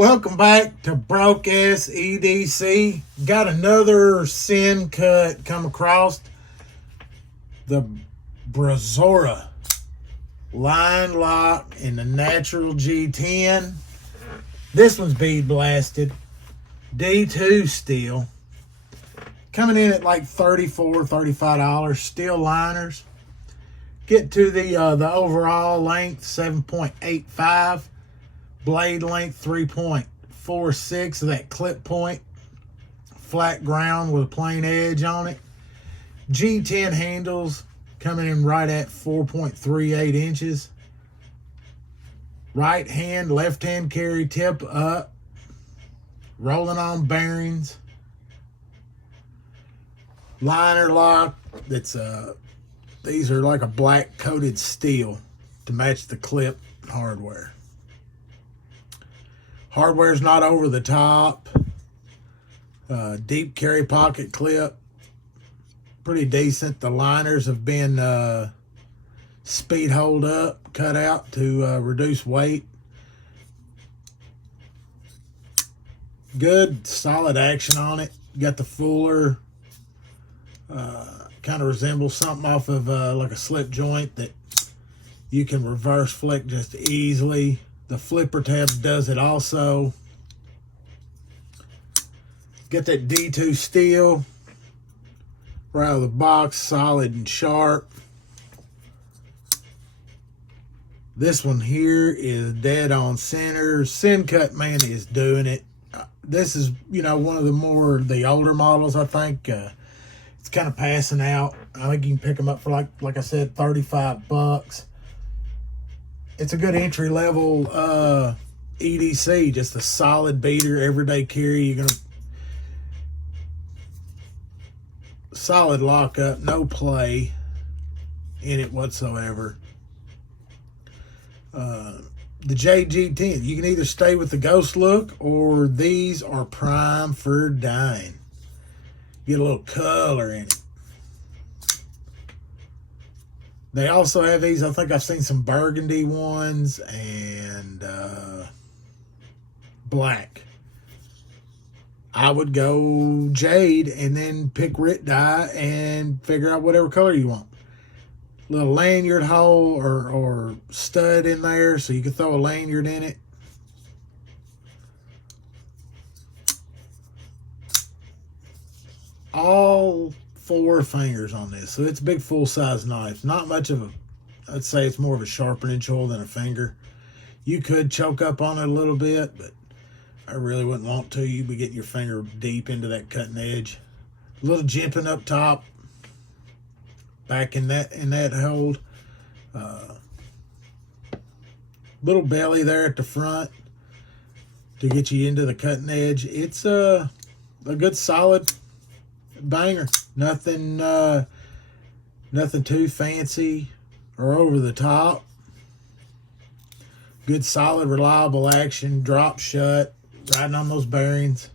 Welcome back to Broke Ass EDC. Got another Sencut come across. The Brazoria line lock in the natural G10. This one's bead blasted. D2 steel. Coming in at like $34, $35. Steel liners. Get to the overall length, 7.85. Blade length 3.46 of that clip point. Flat ground with a plain edge on it. G10 handles coming in right at 4.38 inches. Right hand, left hand carry, tip up. Rolling on bearings. Liner lock. That's these are like a black coated steel to match the clip hardware. Hardware's not over the top. Deep carry pocket clip. Pretty decent. The liners have been speed hold up, cut out to reduce weight. Good, solid action on it. Got the fuller. Kind of resembles something off of like a slip joint that you can reverse flick just easily. The flipper tab does it also. Get that D2 steel right out of the box, solid and sharp. This one here is dead on center. Sencut, man, is doing it. This is, you know, one of the older models, I think. It's kind of passing out. I think you can pick them up for like I said, $35. It's a good entry level EDC, just a solid beater, everyday carry. You're gonna solid lockup, no play in it whatsoever. The JG10, you can either stay with the ghost look or these are prime for dying. Get a little color in it. They also have these, I think I've seen some burgundy ones and black. I would go jade and then pick Rit dye and figure out whatever color you want. Little lanyard hole or stud in there so you can throw a lanyard in it. All 4 fingers on this, so it's a big full-size knife. Not much of a, I'd say it's more of a sharpening tool than a finger. You could choke up on it a little bit, but I really wouldn't want to. You'd be getting your finger deep into that cutting edge. A little jimping up top, back in that hold. Little belly there at the front to get you into the cutting edge. It's a good solid banger. Nothing too fancy or over the top. Good solid reliable action, drop shut, riding on those bearings.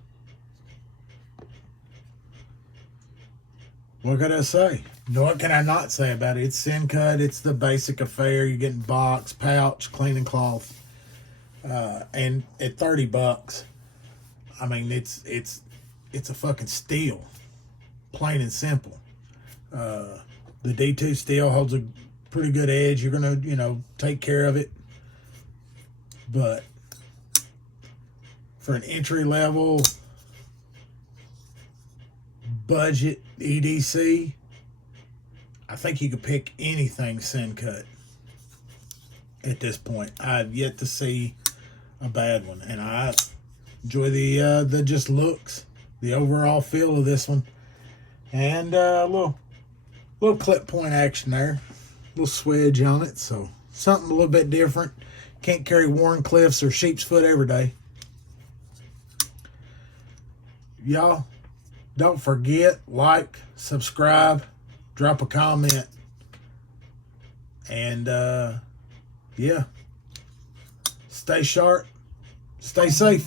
What can I say? What can I not say about it? It's Sencut. It's the basic affair. You're getting box, pouch, cleaning cloth, and at $30, I mean it's a fucking steal. Plain and simple. The D2 steel holds a pretty good edge. You're gonna, you know, take care of it. But for an entry level budget EDC, I think you could pick anything Sencut at this point. I've yet to see a bad one, and I enjoy the just looks, the overall feel of this one. And a little clip point action there. A little swedge on it. So something a little bit different. Can't carry Warncliffs or sheep's foot every day. Y'all, don't forget, like, subscribe, drop a comment. And yeah. Stay sharp. Stay safe.